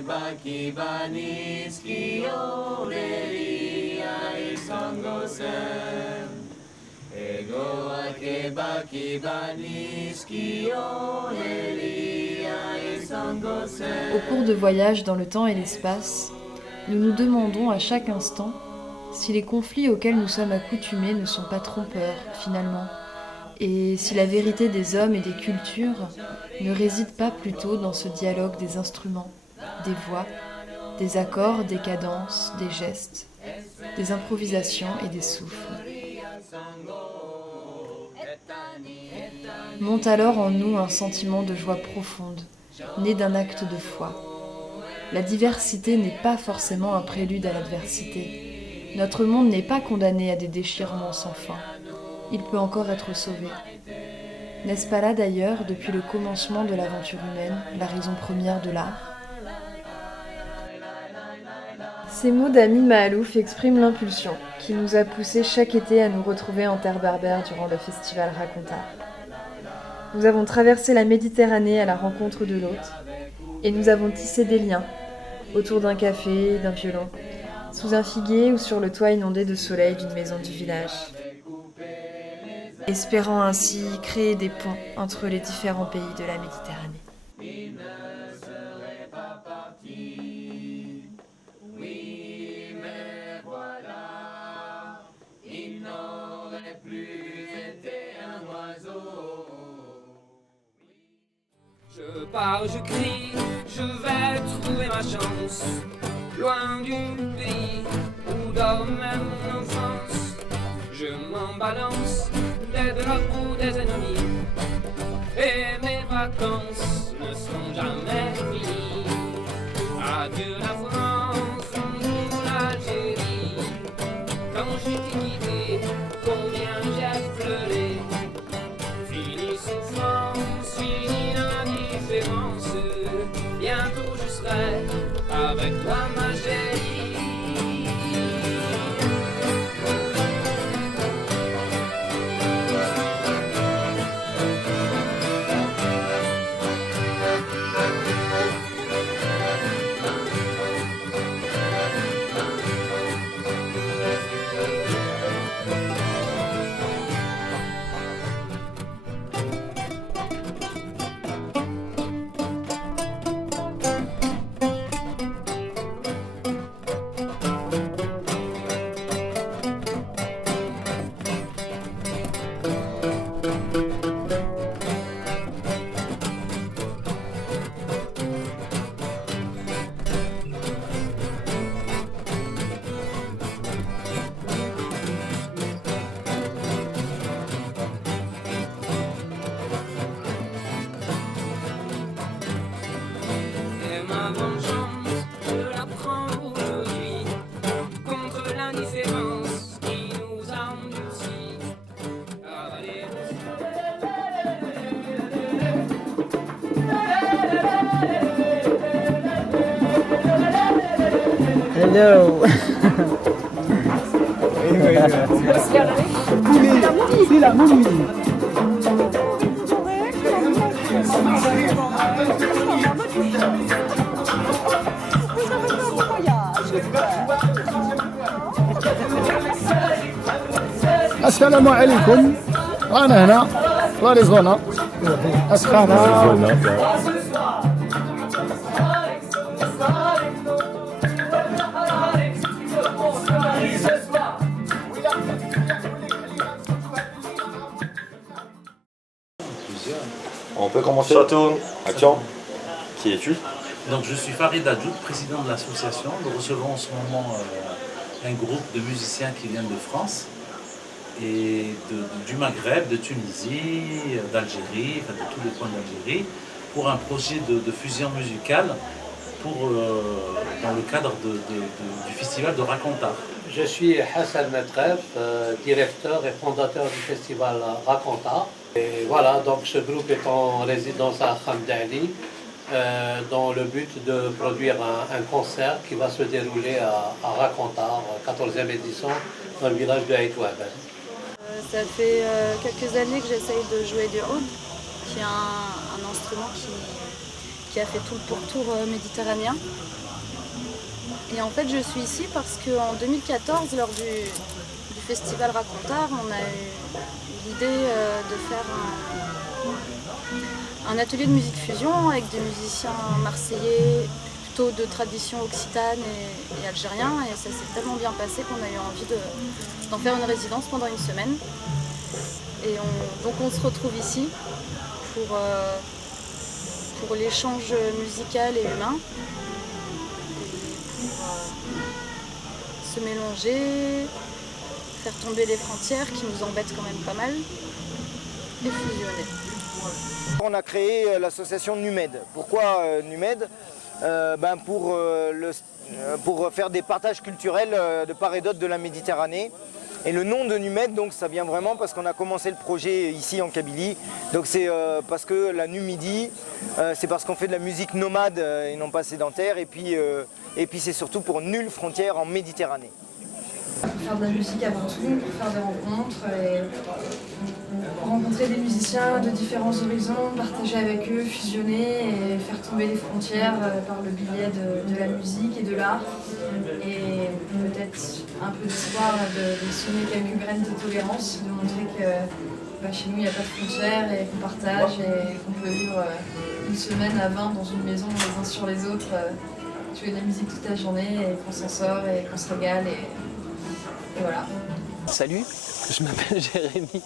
Au cours de voyages dans le temps et l'espace, nous nous demandons à chaque instant si les conflits auxquels nous sommes accoutumés ne sont pas trompeurs, finalement, et si la vérité des hommes et des cultures ne réside pas plutôt dans ce dialogue des instruments, des voix, des accords, des cadences, des gestes, des improvisations et des souffles. Monte alors en nous un sentiment de joie profonde, né d'un acte de foi. La diversité n'est pas forcément un prélude à l'adversité. Notre monde n'est pas condamné à des déchirements sans fin. Il peut encore être sauvé. N'est-ce pas là d'ailleurs, depuis le commencement de l'aventure humaine, la raison première de l'art ? Ces mots d'Amin Maalouf expriment l'impulsion qui nous a poussés chaque été à nous retrouver en terre berbère durant le festival Racontar. Nous avons traversé la Méditerranée à la rencontre de l'hôte et nous avons tissé des liens autour d'un café, d'un violon, sous un figuier ou sur le toit inondé de soleil d'une maison du village, espérant ainsi créer des ponts entre les différents pays de la Méditerranée. Je pars, je crie, je vais trouver ma chance, loin du pays où dormait mon enfance. Je m'en balance des drogues ou des ennemis, et mes vacances ne sont jamais finies. Adieu la France, bonjour l'Algérie. Quand je t'ai quitté, combien j'ai pleuré. Fini souffrance, fini l'indifférence. Bientôt je serai avec toi ma chérie. Hello. C'est la momie. السلام عليكم. أنا هنا في أريزونا. أسخانة. On peut commencer. Action. Qui es-tu? Donc je suis Farid Adjoud, président de l'association. Nous recevons en ce moment un groupe de musiciens qui viennent de France et du Maghreb, de Tunisie, d'Algérie, enfin de tous les coins d'Algérie, pour un projet de fusion musicale dans le cadre du festival de Racontar. Je suis Hassan Metref, directeur et fondateur du festival Racontar. Et voilà, donc ce groupe est en résidence à Khamdali dans le but de produire un concert qui va se dérouler à Racontar, 14e édition, dans le village de Aïtouaben. Ça fait quelques années que j'essaye de jouer du oud, qui est un instrument qui a fait tout le pourtour méditerranéen. Et en fait, je suis ici parce qu'en 2014, lors du festival Racontard, on a eu l'idée de faire un atelier de musique fusion avec des musiciens marseillais, plutôt de tradition occitane et algérien. Et ça s'est tellement bien passé qu'on a eu envie d'en faire une résidence pendant une semaine. Et donc on se retrouve ici pour l'échange musical et humain. Se mélanger, faire tomber les frontières qui nous embêtent quand même pas mal, et fusionner. On a créé l'association NUMED. Pourquoi NUMED? Pour faire des partages culturels de part et d'autre de la Méditerranée. Et le nom de NUMED, donc, ça vient vraiment parce qu'on a commencé le projet ici en Kabylie. Donc c'est parce que la Numidie, c'est parce qu'on fait de la musique nomade et non pas sédentaire. Et puis c'est surtout pour nulle frontière en Méditerranée. Pour faire de la musique avant tout, pour faire des rencontres et rencontrer des musiciens de différents horizons, partager avec eux, fusionner et faire tomber les frontières par le biais de la musique et de l'art. Et peut-être un peu d'espoir de semer quelques graines de tolérance, de montrer que chez nous il n'y a pas de frontières et qu'on partage et qu'on peut vivre une semaine à 20 dans une maison les uns sur les autres, jouer de la musique toute la journée et qu'on s'en sort et qu'on se régale. Et voilà. Salut, je m'appelle Jérémy.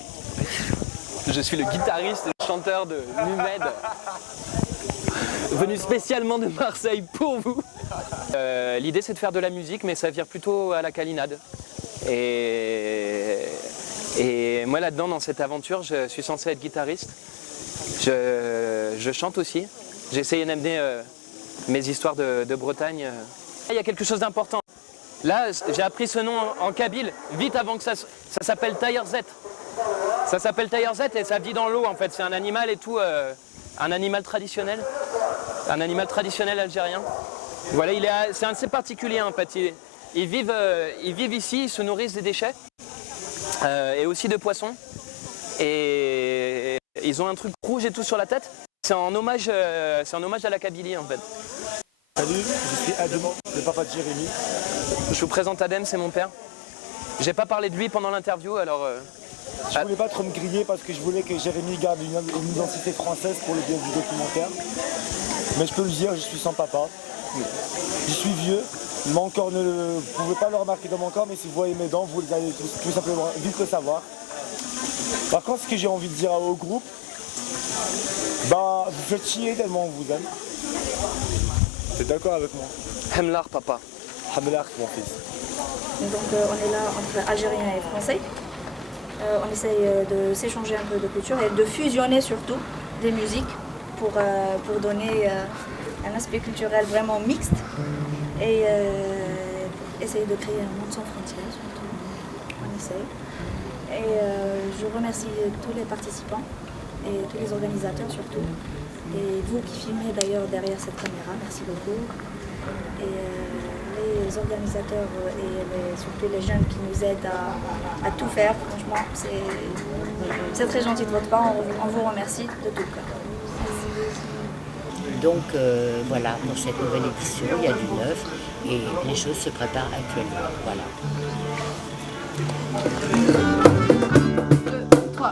Je suis le guitariste et chanteur de NUMED, venu spécialement de Marseille pour vous. L'idée c'est de faire de la musique, mais ça vire plutôt à la câlinade. Et moi là-dedans, dans cette aventure, je suis censé être guitariste. Je chante aussi. J'ai essayé d'amener mes histoires de Bretagne. Il y a quelque chose d'important. Là, j'ai appris ce nom en kabyle, vite avant que ça s'appelle Tayerzet. Ça s'appelle Tayerzet et ça vit dans l'eau en fait. C'est un animal et tout, un animal traditionnel algérien. Voilà, c'est assez particulier en fait. Ils vivent ici, ils se nourrissent des déchets et aussi de poissons. Et ils ont un truc rouge et tout sur la tête. C'est en hommage à la Kabylie en fait. Salut, je suis Adem, le papa de Jérémy. Je vous présente Adem, c'est mon père. J'ai pas parlé de lui pendant l'interview, alors... Je voulais pas trop me griller parce que je voulais que Jérémy garde une identité française pour le bien du documentaire. Mais je peux le dire, je suis sans papa. Je suis vieux, mon corps vous pouvez pas le remarquer dans mon corps, mais si vous voyez mes dents, vous allez tout simplement vite le savoir. Par contre, ce que j'ai envie de dire au groupe, vous faites chier tellement on vous aime. T'es d'accord avec moi? Hamlar, papa. Hamlar, mon fils. Donc on est là entre Algériens et Français. On essaye de s'échanger un peu de culture et de fusionner surtout des musiques pour donner un aspect culturel vraiment mixte et essayer de créer un monde sans frontières surtout. On essaye. Et je remercie tous les participants et tous les organisateurs surtout. Et vous qui filmez d'ailleurs derrière cette caméra, merci beaucoup. Et les organisateurs et surtout les jeunes qui nous aident à tout faire, franchement, c'est très gentil de votre part, on vous remercie de tout cœur. Donc voilà, pour cette nouvelle édition, il y a du neuf et les choses se préparent actuellement. Voilà. 2, 3.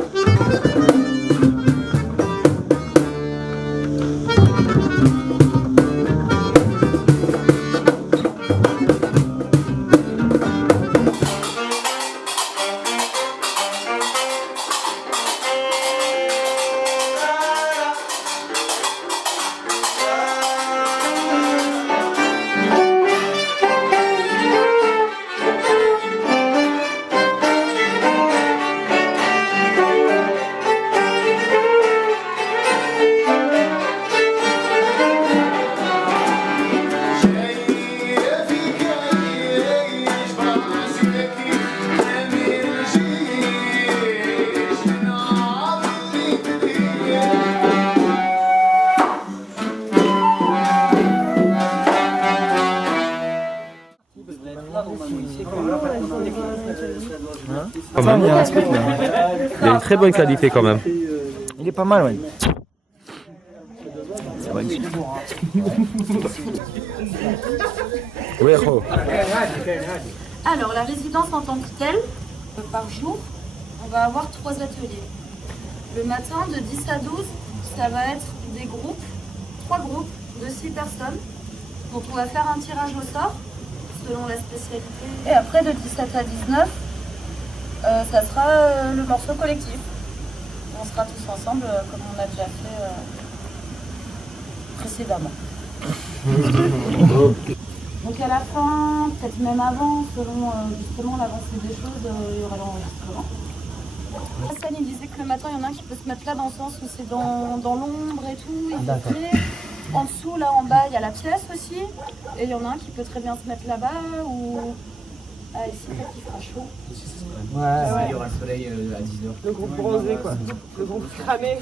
Quand même, il y a un truc là. Il y a une très bonne qualité quand même. Il est pas mal, ouais. Oui, Alors, la résidence en tant que telle, par jour, on va avoir 3 ateliers. Le matin, de 10 à 12, ça va être des groupes, 3 groupes de 6 personnes. Donc on va faire un tirage au sort, selon la spécialité. Et après, de 17 à 19, ça sera le morceau collectif. On sera tous ensemble, comme on a déjà fait précédemment. Donc à la fin, peut-être même avant, selon justement l'avancée des choses, il y aura l'enregistrement. Hassan il disait que le matin, il y en a un qui peut se mettre là dans le sens où c'est dans l'ombre et tout, il fait frais. En dessous, là en bas, il y a la pièce aussi. Et il y en a un qui peut très bien se mettre là-bas ou... Ah, ici, peut-être qu'il fera chaud. Ouais, il y aura le soleil à 10h. Le groupe bronzé, quoi. Le groupe cramé.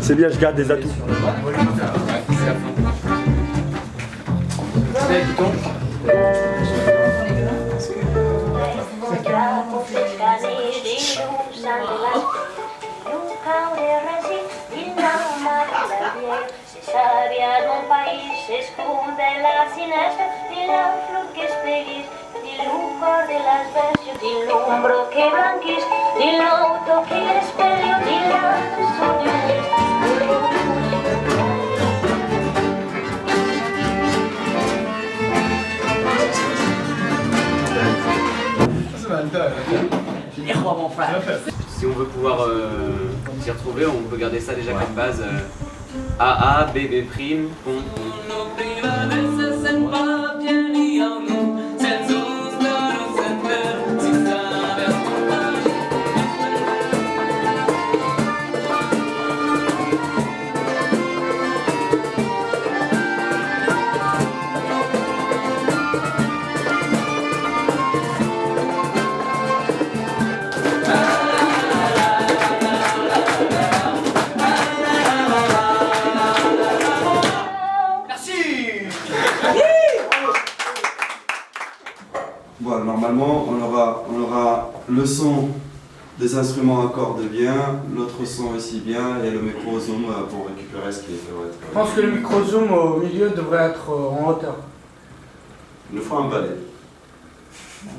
C'est bien, je garde des atouts. Si on veut pouvoir s'y retrouver, on peut garder ça déjà comme base. AA, BB prime, pont. le son des instruments à cordes bien, l'autre son aussi bien, et le micro-zoom pour récupérer ce qui devrait être. Je pense que le micro-zoom au milieu devrait être en hauteur. Il nous faut un balai.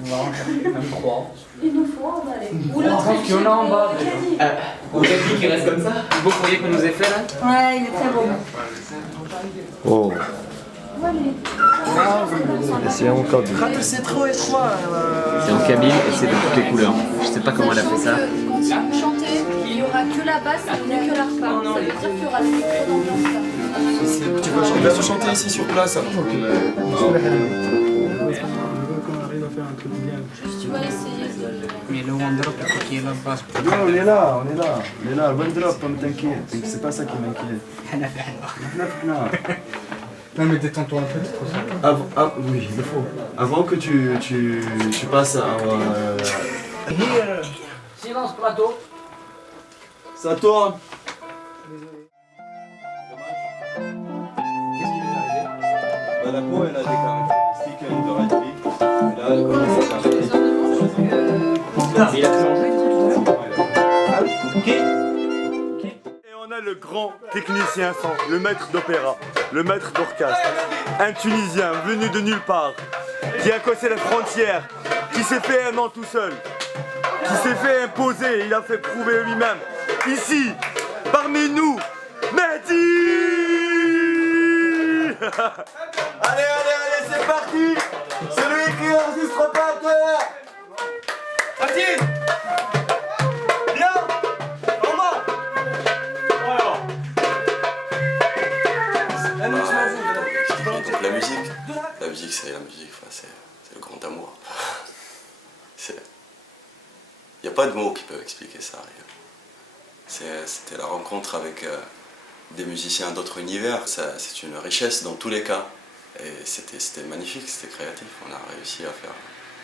On va en chercher même 3. Il nous faut en aller. Ou le truc qu'il y en a en bas déjà. Au tapis qui reste comme ça. Le beau fourrier qu'on nous a fait là. Ouais, il est très beau. Oh. C'est encore du. C'est trop étroit. C'est en kabyle et c'est de toutes les couleurs. Je sais pas comment elle a fait ça. Quand vous chantez, il n'y aura que la basse et que l'arpa. Ça veut dire qu'il y aura le micro dans le Tu vas chanter ici sur place alors. Tu vas essayer de... Mais le one drop, il faut qu'il y ait la basse. Non, on est là. Le one drop, t'inquiète. C'est pas ça qui m'inquiète. Non mais détends-toi un peu, c'est trop ça. Oui, il le faut. Avant que tu passes à... Silence plateau. Ça tourne. Qu'est-ce qui vient d'arriver? La peau, elle a des caractéristiques de rightly. Et là, elle commence à charger. Mais il a changé. Ok. Et on a le grand technicien son, le maître d'opéra, le maître d'orchestre, un Tunisien venu de nulle part, qui a cassé les frontières, qui s'est fait un nom tout seul, qui s'est fait imposer, il a fait prouver lui-même. Ici, parmi nous, Mehdi. Allez, c'est parti. Celui qui enregistre pas à terre. Mathilde. Donc la musique c'est la musique, enfin, c'est le grand amour. Il n'y a pas de mots qui peuvent expliquer ça. C'était la rencontre avec des musiciens d'autres univers. C'est une richesse dans tous les cas. Et c'était magnifique, c'était créatif. On a réussi à faire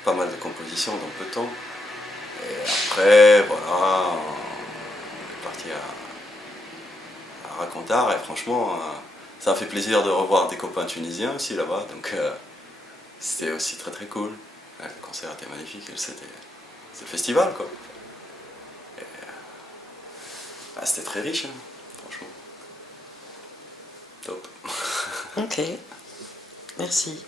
pas mal de compositions dans peu de temps. Et après, voilà, on est parti à Racontar et franchement, ça a fait plaisir de revoir des copains tunisiens aussi là-bas. Donc c'était aussi très très cool. Le concert était magnifique, c'était le festival quoi. C'était très riche, hein, franchement. Top. Ok, merci.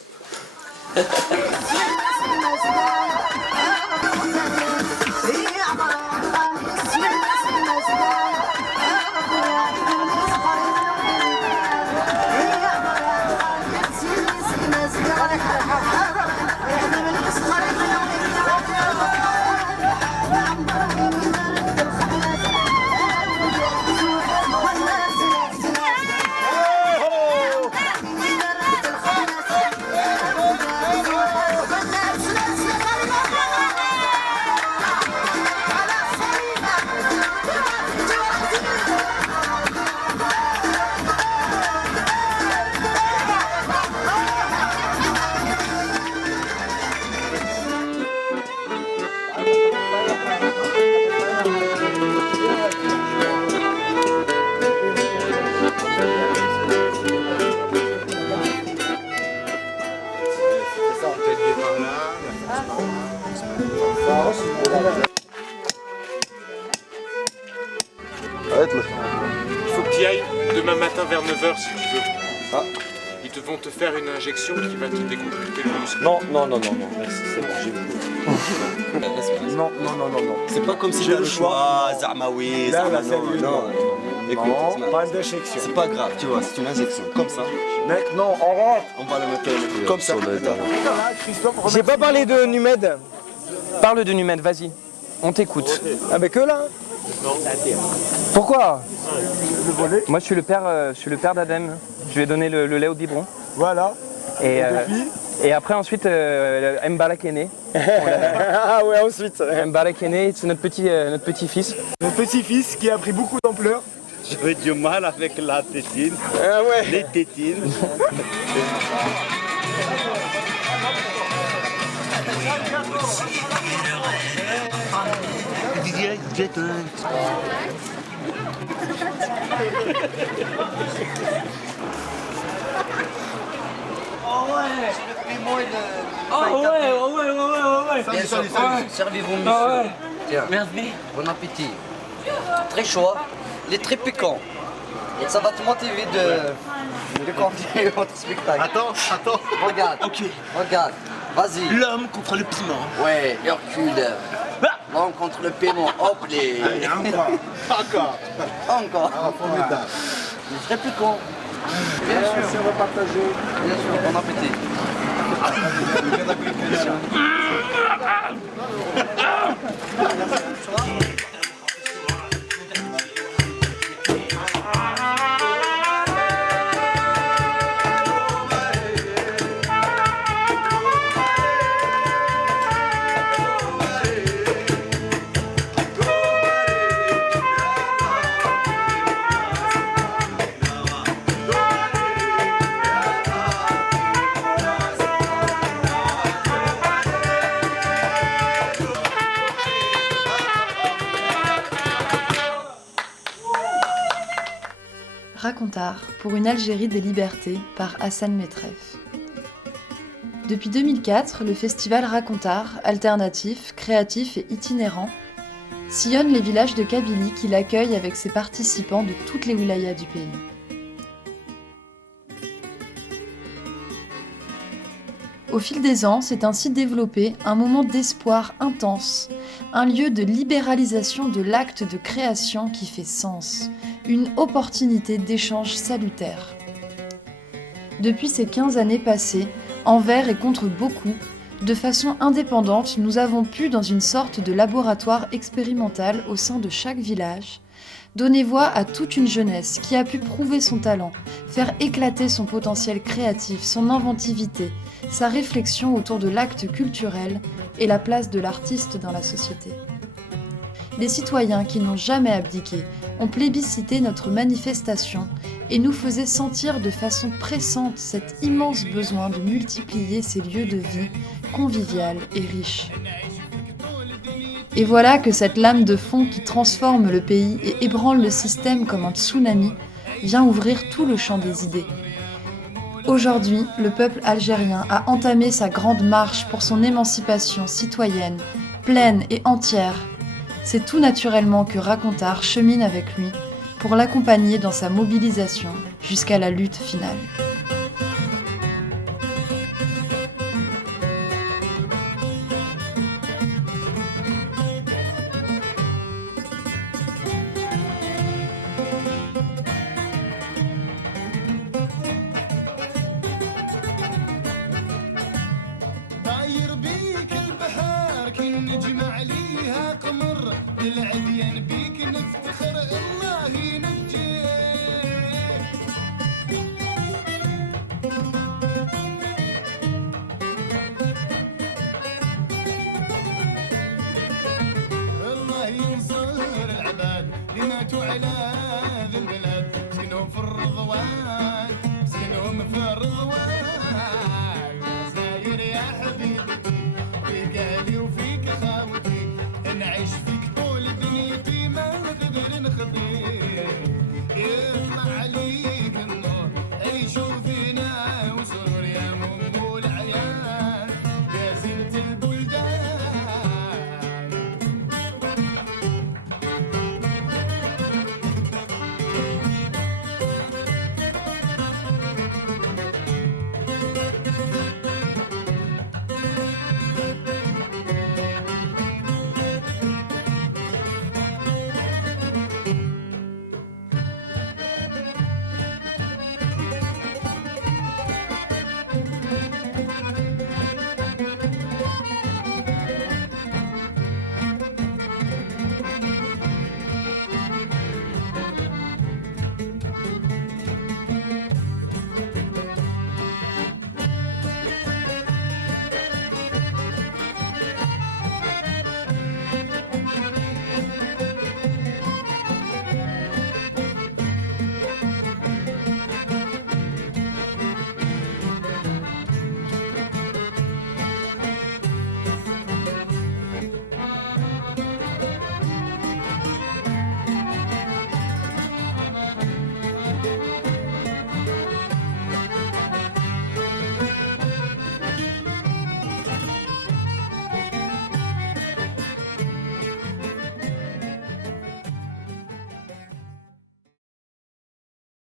Il faut que tu y ailles demain matin vers 9h si tu veux. Ah. Ils vont te faire une injection qui va te décontracter le muscle. Non, merci, c'est bon, j'ai vu. Non. C'est pas comme si j'ai t'as le choix, Zamaoui, non. Écoute, non, pas d'injection. C'est pas grave, tu vois, c'est une injection, comme ça. Mec, non, arrête. On va le mettre comme ça. J'ai pas parlé de Numed. Parle de Numed, vas-y. On t'écoute. Avec eux là? Pourquoi? Moi je suis le père d'Adem. Je lui ai donné le lait au biberon. Voilà. Et après ensuite Mbala qui est né. Ah ouais, ensuite. Mbala qui est né, c'est notre petit-fils. Notre petit-fils qui a pris beaucoup d'ampleur. J'avais du mal avec la tétine. Ah ouais. Les tétines. Oh ouais. piment et le... Ah ouais. Bien sûr, servez-vous, monsieur. Ah ouais. Tiens, merci. Bon appétit. Très chaud, hein. Il est très piquant. Et ça va te motiver de continuer votre spectacle. Attends. Regarde. Ok. Regarde. Vas-y. L'homme contre le piment. Ouais, Hercule. L'homme contre le piment. Hop les. Allez, encore. Encore. Formidable. Il est très piquant. Bien sûr, on va partager. Bien sûr, bon appétit. Racontard pour une Algérie des libertés par Hassan Metref. Depuis 2004, le festival Racontard, alternatif, créatif et itinérant, sillonne les villages de Kabylie qu'il accueille avec ses participants de toutes les wilayas du pays. Au fil des ans, s'est ainsi développé un moment d'espoir intense, un lieu de libéralisation de l'acte de création qui fait sens, une opportunité d'échange salutaire. Depuis ces 15 années passées, envers et contre beaucoup, de façon indépendante, nous avons pu, dans une sorte de laboratoire expérimental au sein de chaque village, donner voix à toute une jeunesse qui a pu prouver son talent, faire éclater son potentiel créatif, son inventivité, sa réflexion autour de l'acte culturel et la place de l'artiste dans la société. Les citoyens qui n'ont jamais abdiqué ont plébiscité notre manifestation et nous faisaient sentir de façon pressante cet immense besoin de multiplier ces lieux de vie conviviales et riches. Et voilà que cette lame de fond qui transforme le pays et ébranle le système comme un tsunami vient ouvrir tout le champ des idées. Aujourd'hui, le peuple algérien a entamé sa grande marche pour son émancipation citoyenne, pleine et entière. C'est tout naturellement que Racontard chemine avec lui pour l'accompagner dans sa mobilisation jusqu'à la lutte finale. للعليان بيك نفتخر الله ينجيك الله ينصر العباد اللي ماتوا على